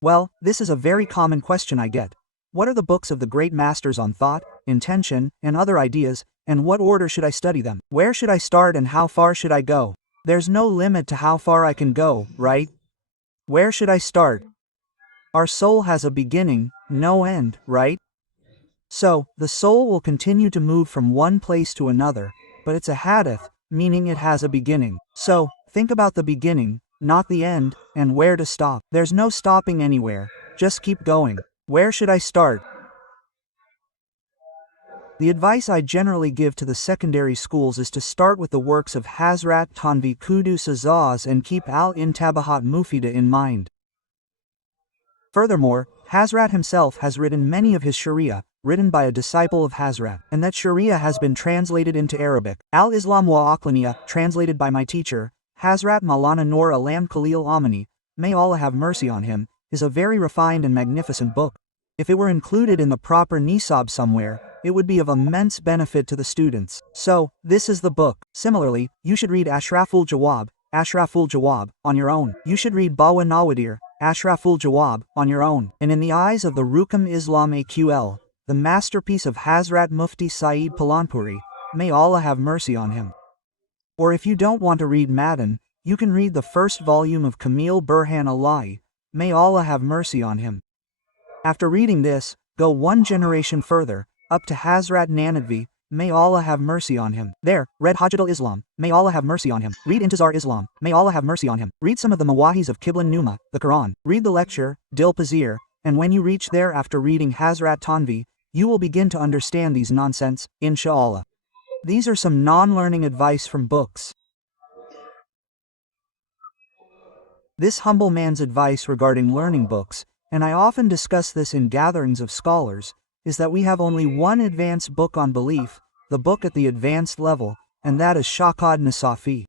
Well, this is a very common question I get. What are the books of the great masters on thought, intention, and other ideas, and what order should I study them? Where should I start and how far should I go? There's no limit to how far I can go, right? Where should I start? Our soul has a beginning, no end, right? So, the soul will continue to move from one place to another, but it's a hadith, meaning it has a beginning. So, think about the beginning, not the end, and where to stop. There's no stopping anywhere, just keep going. Where should I start? The advice I generally give to the secondary schools is to start with the works of Hazrat Tanvi Qudus Azaz and keep Al-Intibahaat Mufeedah in mind. Furthermore, Hazrat himself has written many of his Sharia, written by a disciple of Hazrat, and that Sharia has been translated into Arabic. Al-Islam wa Aqliyaat, translated by my teacher, Hazrat Maulana Noor Alam Khalil Amani, may Allah have mercy on him, is a very refined and magnificent book. If it were included in the proper nisab somewhere, it would be of immense benefit to the students. So, this is the book. Similarly, you should read Ashraful Jawab, on your own. You should read Bawadirunnawadir, Ashraful Jawab, on your own. And in the eyes of the Rukam Islam Aql, the masterpiece of Hazrat Mufti Saeed Palanpuri, may Allah have mercy on him. Or if you don't want to read Madan, you can read the first volume of Kamil Burhan Allahi, may Allah have mercy on him. After reading this, go one generation further, up to Hazrat Nanotvi, may Allah have mercy on him. There, read Hujjatul Islam, may Allah have mercy on him. Read Intisarul Islam, may Allah have mercy on him. Read some of the Mawahis of Qiblan Numa, the Quran. Read the lecture, Dil Pazir, and when you reach there after reading Hazrat Tanvi, you will begin to understand these nonsense, inshallah. These are some non-learning advice from books. This humble man's advice regarding learning books, and I often discuss this in gatherings of scholars, is that we have only one advanced book on belief, the book at the advanced level, and that is Aqeedah Nasifiyah.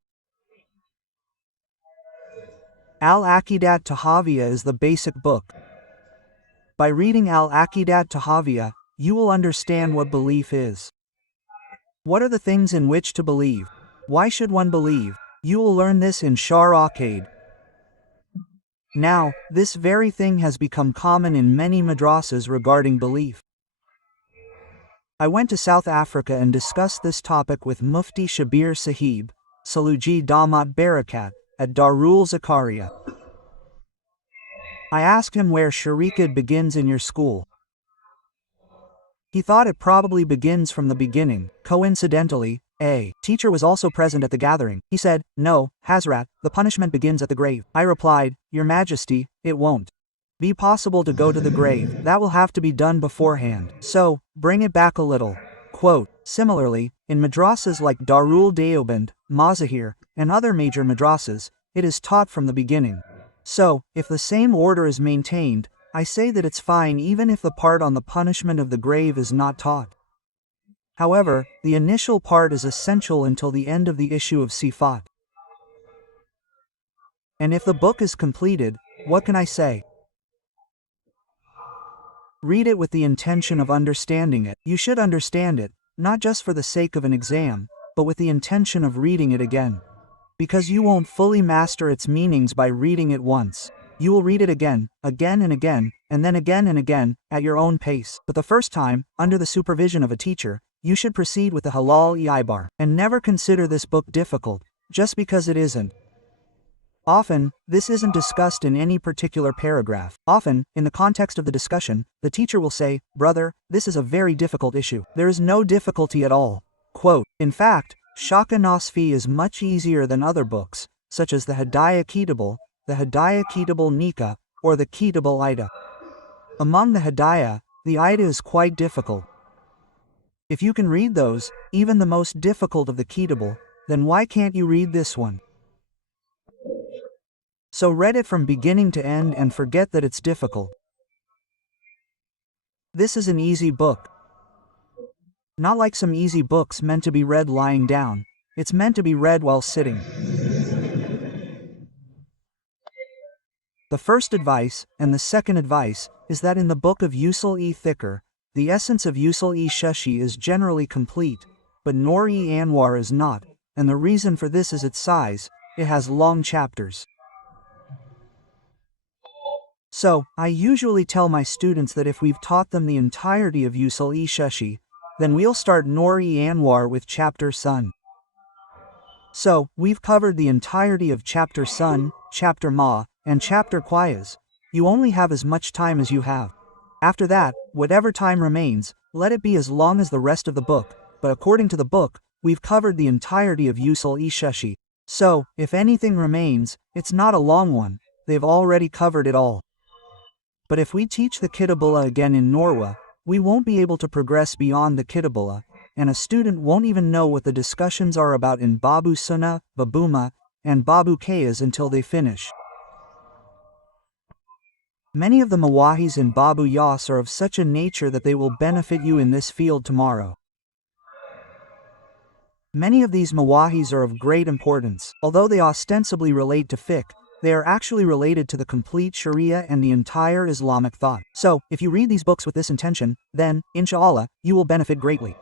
Al-Aqeedah Al-Tahawiyah is the basic book. By reading Al-Aqeedah Al-Tahawiyah, you will understand what belief is. What are the things in which to believe? Why should one believe? You will learn this in Sharh Aqaid. Now, this very thing has become common in many madrasas regarding belief. I went to South Africa and discussed this topic with Mufti Shabir Sahib, Saluji Damat Barakat, at Darul Zakaria. I asked him where Sharikad begins in your school. He thought it probably begins from the beginning. Coincidentally, a teacher was also present at the gathering. He said, "No, Hazrat, the punishment begins at the grave." I replied, "Your Majesty, it won't be possible to go to the grave. That will have to be done beforehand. So, bring it back a little." Quote, similarly, in madrasas like Darul Deoband, Mazahir, and other major madrasas, it is taught from the beginning. So, if the same order is maintained, I say that it's fine even if the part on the punishment of the grave is not taught. However, the initial part is essential until the end of the issue of Sifat. And if the book is completed, what can I say? Read it with the intention of understanding it. You should understand it, not just for the sake of an exam, but with the intention of reading it again. Because you won't fully master its meanings by reading it once. You will read it again and again, and then again and again, at your own pace. But the first time, under the supervision of a teacher, you should proceed with the halal-i-ibar, and never consider this book difficult, just because it isn't. Often, this isn't discussed in any particular paragraph. Often, in the context of the discussion, the teacher will say, "Brother, this is a very difficult issue." There is no difficulty at all. Quote, in fact, Sharh Nasfi is much easier than other books, such as the Hidayah Kitabul, the Hidayah Kitabul Nikah, or the Kitabul Ida. Among the Hidayah, the Ida is quite difficult. If you can read those, even the most difficult of the Kitabul, then why can't you read this one? So read it from beginning to end and forget that it's difficult. This is an easy book. Not like some easy books meant to be read lying down. It's meant to be read while sitting. The first advice, and the second advice, is that in the book of Usul-e-Thiqr, the essence of Usul-e-Shashi is generally complete, but Nur-e-Anwar is not, and the reason for this is its size. It has long chapters. So, I usually tell my students that if we've taught them the entirety of Usul-e-Shashi, then we'll start Nur-e-Anwar with chapter Sun. So, we've covered the entirety of chapter Sun, chapter Ma, and chapter Qiyas. You only have as much time as you have. After that, whatever time remains, let it be as long as the rest of the book, but according to the book, we've covered the entirety of Usul-e-Shashi. So, if anything remains, it's not a long one, they've already covered it all. But if we teach the Kitabullah again in Norwa, we won't be able to progress beyond the Kitabullah, and a student won't even know what the discussions are about in Babu Sunnah, Babuma, and Babu Qiyas until they finish. Many of the Mawahis in Babu Yas are of such a nature that they will benefit you in this field tomorrow. Many of these Mawahis are of great importance. Although they ostensibly relate to fiqh, they are actually related to the complete Sharia and the entire Islamic thought. So, if you read these books with this intention, then, inshallah, you will benefit greatly.